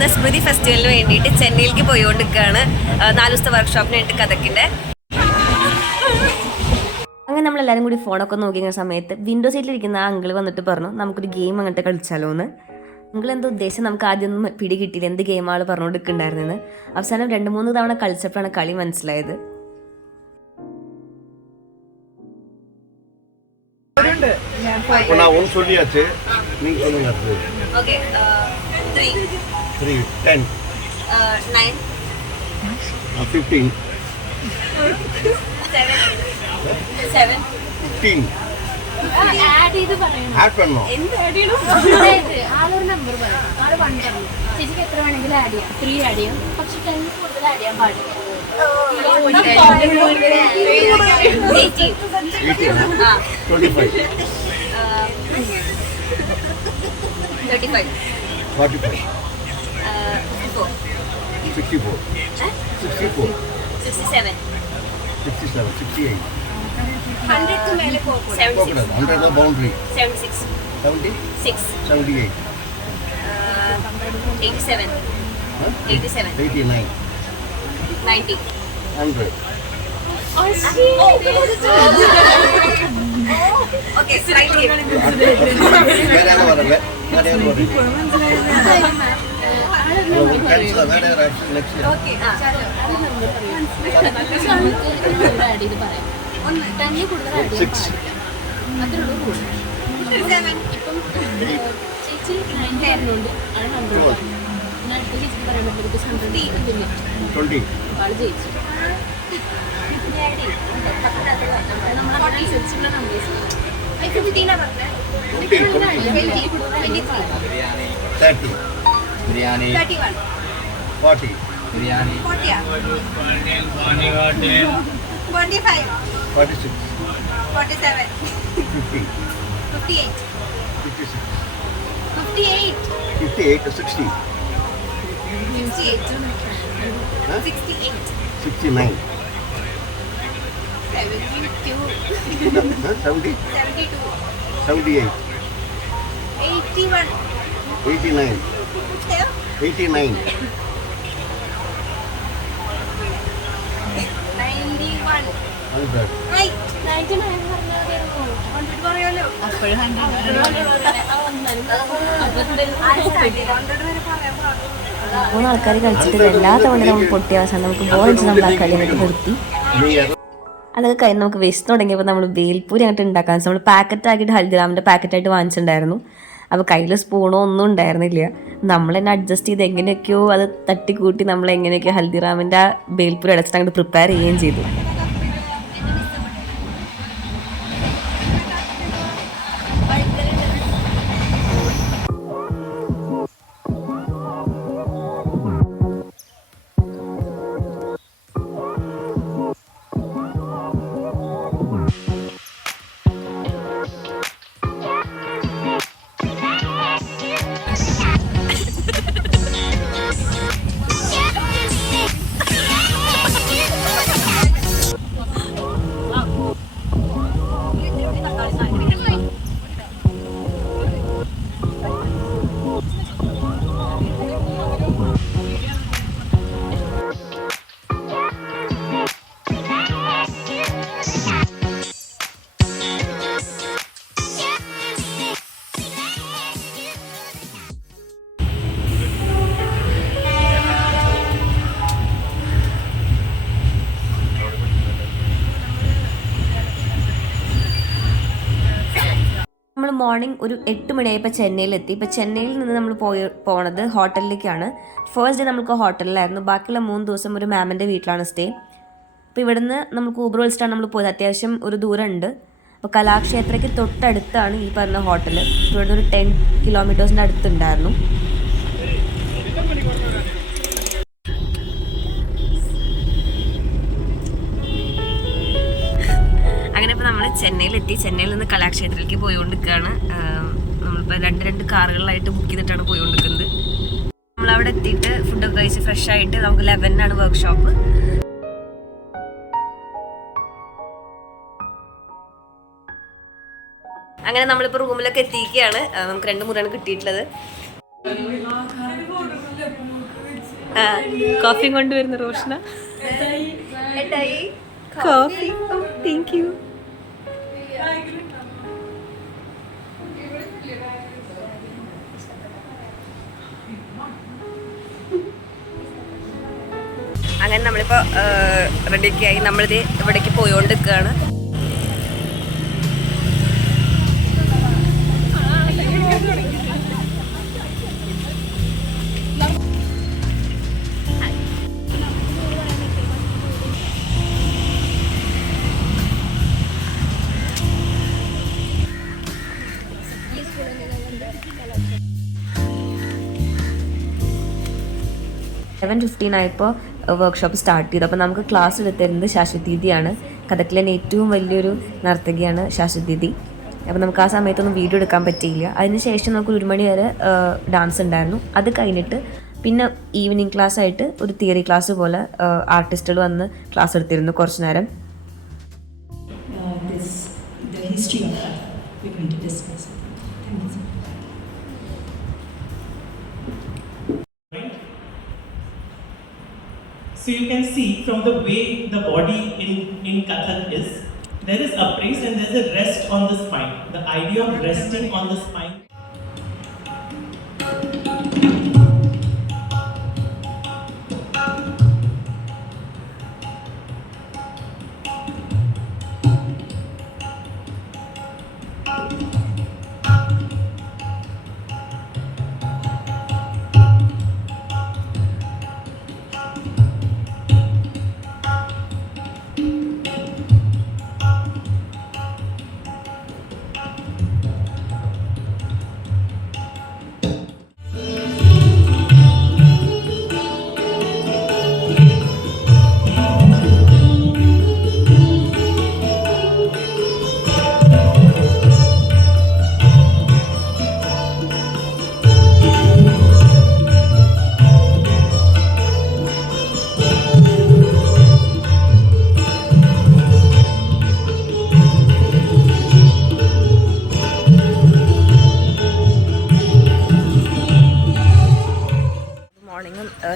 ഇന്ന് സ്മൃതി ഫെസ്റ്റിവലിന് വേണ്ടിയിട്ട് ചെന്നൈയിലേക്ക് പോയിക്കൊണ്ടിരിക്കുകയാണ്. 4 ദിവസത്തെ വർക്ക്ഷോപ്പിന് വേണ്ടി കഥക്കിൻ്റെ. അങ്ങനെ നമ്മളെല്ലാവരും കൂടി ഫോണൊക്കെ നോക്കിയ സമയത്ത് വിൻഡോ സീറ്റിലിരിക്കുന്ന ആ അങ്കിൾ വന്നിട്ട് പറഞ്ഞു നമുക്കൊരു ഗെയിം അങ്ങോട്ട് കളിച്ചാലോ എന്ന്. അങ്കിൾ എന്താ ഉദ്ദേശം നമുക്ക് ആദ്യം ഒന്നും പിടി കിട്ടിയില്ല, എന്ത് ഗെയിമാണ് പറഞ്ഞുകൊണ്ടിരിക്കുന്നുണ്ടായിരുന്നെന്ന്. അവസാനം 2-3 തവണ കളിച്ചപ്പോഴാണ് കളി മനസ്സിലായത്. ആളൊരു നമ്പർ പറയാം, ആള് 1 പറഞ്ഞു ചേച്ചിക്ക് എത്ര വേണമെങ്കിലും ആഡ് ചെയ്യാം, 3 ആഡ് ചെയ്യാം, പക്ഷെ 10 കൂടുതൽ ആഡ് ചെയ്യാൻ പാടില്ല. 100 മേലെ 100 boundary 76 78 87 89 90 100 ഓക്കെ സ്ലൈഡ്ലി ചേച്ചി 90 ആയിരുന്നുണ്ട് ആള് 100 പറഞ്ഞു. അടുത്ത ചേച്ചിക്ക് പറയാൻ പറ്റില്ല 100 ആള് ജയിച്ചു. നമ്മളനുസരിച്ചുള്ള നമ്പേഴ്സ് 69 70 78 89 89 3 ആൾക്കാർ കളിച്ചിട്ട് എല്ലാ തവണ നമ്മൾ പൊട്ടിയ അവസാനം നമുക്ക് ബോളിച്ച് നമ്മൾ ആ കളി അങ്ങോട്ട് നിർത്തി. അതൊക്കെ കഴിഞ്ഞ് നമുക്ക് വിശന്ന് തുടങ്ങിയപ്പോൾ നമ്മൾ ബേൽപൂരി അങ്ങോട്ട് ഉണ്ടാക്കാൻ നമ്മൾ പാക്കറ്റ് ആക്കിയിട്ട് ഹൽദിറാമിൻ്റെ പാക്കറ്റായിട്ട് വാങ്ങിച്ചിട്ടുണ്ടായിരുന്നു. അപ്പോൾ കയ്യിൽ സ്പൂണോ ഒന്നും ഉണ്ടായിരുന്നില്ല. നമ്മൾ തന്നെ അഡ്ജസ്റ്റ് ചെയ്ത് എങ്ങനെയൊക്കെയോ അത് തട്ടിക്കൂട്ടി നമ്മൾ എങ്ങനെയൊക്കെയോ ഹൽദിറാമിൻ്റെ ആ ബേൽപൂരി അടച്ചിട്ട് അങ്ങോട്ട് പ്രിപ്പയർ ചെയ്യുകയും ചെയ്തു. നമ്മൾ മോർണിംഗ് ഒരു 8 മണിയായപ്പോൾ ചെന്നൈയിലെത്തി. ഇപ്പോൾ ചെന്നൈയിൽ നിന്ന് നമ്മൾ പോണത് ഹോട്ടലിലേക്കാണ്. ഫസ്റ്റ് ഡേ നമുക്ക് ഹോട്ടലിലായിരുന്നു. ബാക്കിയുള്ള 3 ദിവസം ഒരു മാമിൻ്റെ വീട്ടിലാണ് സ്റ്റേ. അപ്പോൾ ഇവിടുന്ന് നമുക്ക് ഊബർ വിളിച്ചിട്ടാണ് നമ്മൾ പോയത്. അത്യാവശ്യം ഒരു ദൂരമുണ്ട്. അപ്പോൾ കലാക്ഷേത്രയ്ക്ക് തൊട്ടടുത്താണ് ഈ പറഞ്ഞ ഹോട്ടൽ. ഇവിടുന്ന് ഒരു 10 കിലോമീറ്റേഴ്സിൻ്റെ അടുത്തുണ്ടായിരുന്നു. അങ്ങനെ ഇപ്പോൾ നമ്മൾ ചെന്നൈയിലെത്തി. ചെന്നൈയിൽ നിന്ന് കലാക്ഷേത്രത്തിലേക്ക് പോയിക്കൊണ്ടിരിക്കുകയാണ്. നമ്മളിപ്പോൾ രണ്ട് കാറുകളിലായിട്ട് ബുക്ക് ചെയ്തിട്ടാണ് പോയിക്കൊണ്ടിരിക്കുന്നത്. നമ്മളവിടെ എത്തിയിട്ട് ഫുഡൊക്കെ കഴിച്ച് ഫ്രഷ് ആയിട്ട് നമുക്ക് 11-നാണ് വർക്ക്ഷോപ്പ്. അങ്ങനെ നമ്മളിപ്പോൾ റൂമിലൊക്കെ എത്തിയിരിക്കുകയാണ്. നമുക്ക് 2 മുറിയാണ് കിട്ടിയിട്ടുള്ളത്. കോഫിയും കൊണ്ടുവരുന്ന റോഷന. Coffee, thank you. അങ്ങനെ നമ്മളിപ്പോൾ റെഡിയൊക്കെ ആയി. നമ്മളിത് ഇവിടേക്ക് പോയോണ്ട് നിൽക്കുകയാണ്. ആയപ്പോൾ വർക്ക്ഷോപ്പ് സ്റ്റാർട്ട് ചെയ്തു. അപ്പോൾ നമുക്ക് ക്ലാസ് എടുത്തിരുന്നത് ശാശ്വത് ദീദിയാണ്. കഥക്കിലെ ഏറ്റവും വലിയൊരു നർത്തകിയാണ് ശാശ്വത് ദീദി. അപ്പോൾ നമുക്ക് ആ സമയത്തൊന്നും വീഡിയോ എടുക്കാൻ പറ്റിയില്ല. അതിനുശേഷം നമുക്ക് 1 മണി വരെ ഡാൻസ് ഉണ്ടായിരുന്നു. അത് കഴിഞ്ഞിട്ട് പിന്നെ ഈവനിങ് ക്ലാസ് ആയിട്ട് ഒരു തിയറി ക്ലാസ് പോലെ ആർട്ടിസ്റ്റുകൾ വന്ന് ക്ലാസ് എടുത്തിരുന്നു കുറച്ച് നേരം. So you can see from the way the body in Kathak is, there is upraise and there is a rest on the spine. The idea of resting on the spine.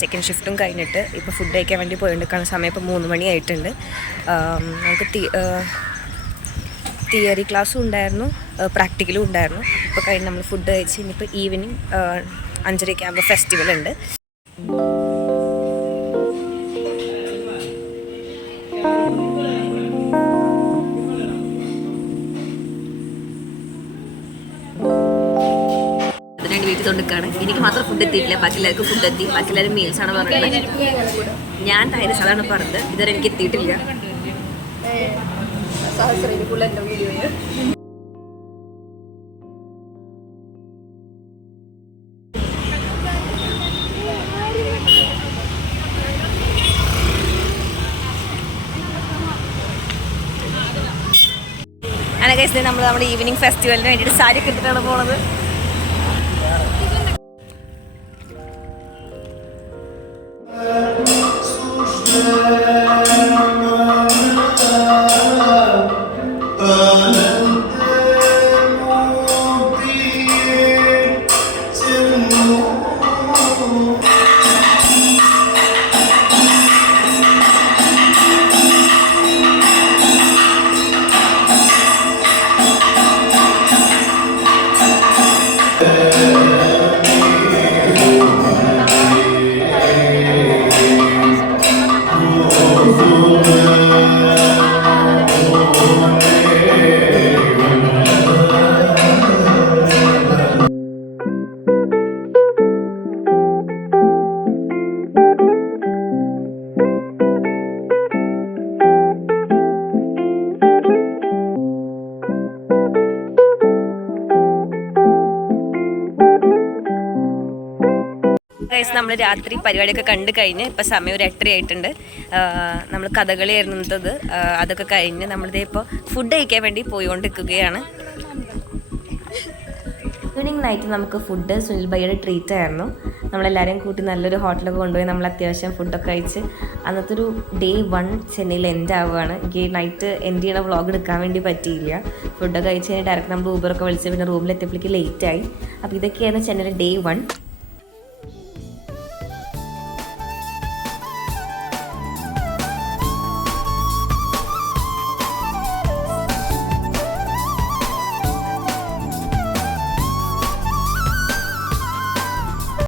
Second ഷിഫ്റ്റും കഴിഞ്ഞിട്ട് ഇപ്പോൾ food കഴിക്കാൻ വേണ്ടി പോയിക്കൊണ്ടിരിക്കുന്ന സമയം ഇപ്പോൾ 3 മണിയായിട്ടുണ്ട്. നമുക്ക് theory ക്ലാസ്സും ഉണ്ടായിരുന്നു, പ്രാക്ടിക്കലും ഉണ്ടായിരുന്നു. ഇപ്പോൾ കഴിഞ്ഞ് നമ്മൾ ഫുഡ് കഴിച്ച് ഇനിയിപ്പോൾ ഈവനിങ് 5:30 ആകുമ്പോൾ ഫെസ്റ്റിവൽ ഉണ്ട്. എനിക്ക് മാത്രം ഫുഡ് എത്തിയിട്ടില്ല, ബാക്കി എല്ലാവർക്കും ഫുഡ് എത്തി. ബാക്കി എല്ലാവരും മീൽസ് ആണ് പറഞ്ഞത്. ഞാൻ തൈര് സാധാരണ പറഞ്ഞത്, ഇതുവരെ എനിക്ക് എത്തിയിട്ടില്ല. അങ്ങനെ കഴിച്ചത് നമ്മൾ നമ്മുടെ ഈവനിങ് ഫെസ്റ്റിവലിന് വേണ്ടിയിട്ട് സാരി ഒക്കെ എടുത്തിട്ടാണ് പോണത്. നമ്മൾ രാത്രി പരിപാടിയൊക്കെ കണ്ടു കഴിഞ്ഞ് ഇപ്പോൾ സമയം ഒരു 8:30 ആയിട്ടുണ്ട്. നമ്മൾ കഥകളി ആയിരുന്നത്, അതൊക്കെ കഴിഞ്ഞ് നമ്മളിതേ ഇപ്പോൾ ഫുഡ് കഴിക്കാൻ വേണ്ടി പോയിക്കൊണ്ടിരിക്കുകയാണ്. ഈവനിങ് നൈറ്റ് നമുക്ക് ഫുഡ് സുനിൽ ഭയ്യയുടെ ട്രീറ്റ് ആയിരുന്നു. നമ്മളെല്ലാവരെയും കൂട്ടി നല്ലൊരു ഹോട്ടലൊക്കെ കൊണ്ടുപോയി നമ്മൾ അത്യാവശ്യം ഫുഡൊക്കെ കഴിച്ച് അന്നത്തെ ഒരു ഡേ 1 ചെന്നൈയിൽ എൻഡ് ആവുകയാണ്. എനിക്ക് നൈറ്റ് എൻഡ് ചെയ്യണ വ്ളോഗ് എടുക്കാൻ വേണ്ടി പറ്റിയില്ല. ഫുഡൊക്കെ കഴിച്ച് കഴിഞ്ഞാൽ ഡയറക്റ്റ് നമ്മൾ ഊബറൊക്കെ വിളിച്ച് പിന്നെ റൂമിലെത്തിയപ്പോഴേക്ക് ലേറ്റായി. അപ്പോൾ ഇതൊക്കെയായിരുന്നു ചെന്നൈയിലെ ഡേ 1.